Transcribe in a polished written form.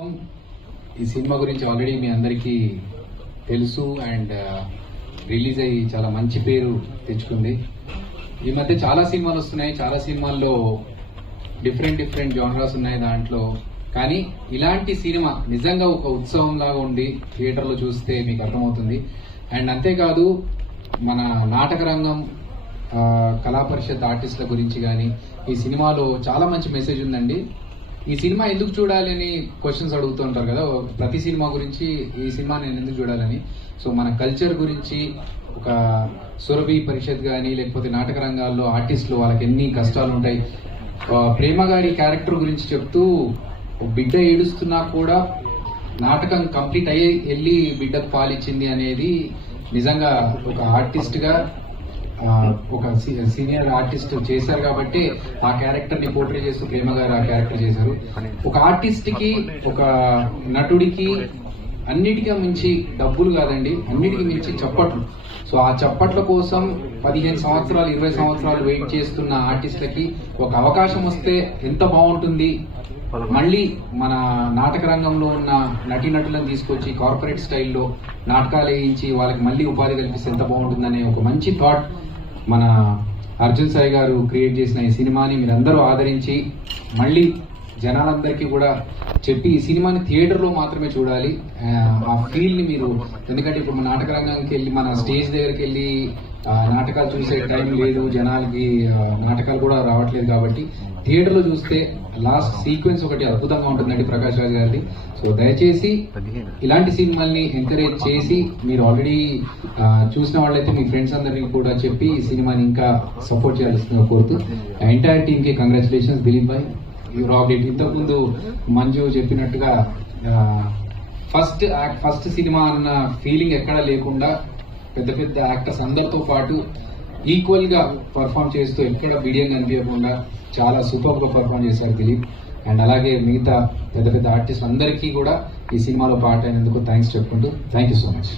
ఈ సినిమా గురించి ఆల్రెడీ మీ అందరికీ తెలుసు అండ్ రిలీజ్ అయ్యి చాలా మంచి పేరు తెచ్చుకుంది. ఈ మధ్య చాలా సినిమాలు వస్తున్నాయి, చాలా సినిమాల్లో డిఫరెంట్ జానరాస్ ఉన్నాయి దాంట్లో. కానీ ఇలాంటి సినిమా నిజంగా ఒక ఉత్సవం లాగా ఉండి థియేటర్లో చూస్తే మీకు అర్థమవుతుంది. అండ్ అంతేకాదు మన నాటక రంగం కళా పరిషత్ ఆర్టిస్టుల గురించి కానీ ఈ సినిమాలో చాలా మంచి మెసేజ్ ఉందండి. ఈ సినిమా ఎందుకు చూడాలి అని క్వశ్చన్స్ అడుగుతూ ఉంటారు కదా ప్రతి సినిమా గురించి. ఈ సినిమా నేను ఎందుకు చూడాలని, సో మన కల్చర్ గురించి ఒక సురభి పరిషత్ కానీ లేకపోతే నాటక రంగాల్లో ఆర్టిస్టులు వాళ్ళకి ఎన్ని కష్టాలు ఉంటాయి. ప్రేమ గారి క్యారెక్టర్ గురించి చెప్తూ బిడ్డ ఏడుస్తున్నా కూడా నాటకం కంప్లీట్ అయ్యి వెళ్ళి బిడ్డకు పాలిచ్చింది అనేది నిజంగా ఒక ఆర్టిస్ట్గా ఒక సీనియర్ ఆర్టిస్ట్ చేశారు కాబట్టి ఆ క్యారెక్టర్ ని పోర్ట్రే చేస్తూ ప్రేమ గారు ఆ క్యారెక్టర్ చేశారు. ఒక ఆర్టిస్ట్ కి ఒక నటుడికి అన్నిటికీ మించి డబ్బులు కాదండి, అన్నిటికీ మించి చప్పట్లు. సో ఆ చప్పట్ల కోసం 15 సంవత్సరాలు 20 సంవత్సరాలు వెయిట్ చేస్తున్న ఆర్టిస్టులకి ఒక అవకాశం వస్తే ఎంత బాగుంటుంది. మళ్ళీ మన నాటక రంగంలో ఉన్న నటీనటులను తీసుకొచ్చి కార్పొరేట్ స్టైల్లో నాటకాలు వేయించి వాళ్ళకి మళ్ళీ ఉపాధి కల్పిస్తే ఎంత బాగుంటుందనే ఒక మంచి థాట్ మన అర్జున్ సాయి గారు క్రియేట్ చేసిన ఈ సినిమాని మీరందరూ ఆదరించి మళ్ళీ జనాలందరికీ కూడా చెప్పి ఈ సినిమాని థియేటర్లో మాత్రమే చూడాలి. ఆ ఫీల్ని మీరు, ఎందుకంటే ఇప్పుడు మన నాటక రంగానికి వెళ్ళి మన స్టేజ్ దగ్గరికి వెళ్ళి నాటకాలు చూసే టైం లేదు జనాలకి, నాటకాలు కూడా రావట్లేదు. కాబట్టి థియేటర్లో చూస్తే లాస్ట్ సీక్వెన్స్ ఒకటి అద్భుతంగా ఉంటుందండి ప్రకాష్ రాజ్ గారిది. సో దయచేసి ఇలాంటి సినిమాల్ని ఎంకరేజ్ చేసి మీరు ఆల్రెడీ చూసిన వాళ్ళైతే మీ ఫ్రెండ్స్ అందరినీ కూడా చెప్పి ఈ సినిమాని ఇంకా సపోర్ట్ చేయాల్సిందిగా కోరుతూ ఎంటైర్ టీమ్ కి congratulations. Dilip Bhai, you rocked it. ఇంతకుముందు మంజు చెప్పినట్టుగా ఫస్ట్ సినిమా అన్న ఫీలింగ్ ఎక్కడా లేకుండా పెద్ద యాక్టర్స్ అందరితో పాటు ఈక్వల్ గా పర్ఫామ్ చేస్తూ ఎక్కడ బిడియం అనిపించకుండా చాలా సూపర్ గా పర్ఫామ్ చేశారు దిలీప్. అండ్ అలాగే మిగతా పెద్ద ఆర్టిస్ట్ అందరికీ కూడా ఈ సినిమాలో పార్ట్ అయినందుకు థ్యాంక్స్ చెప్పుకుంటూ థ్యాంక్ యూ సో మచ్.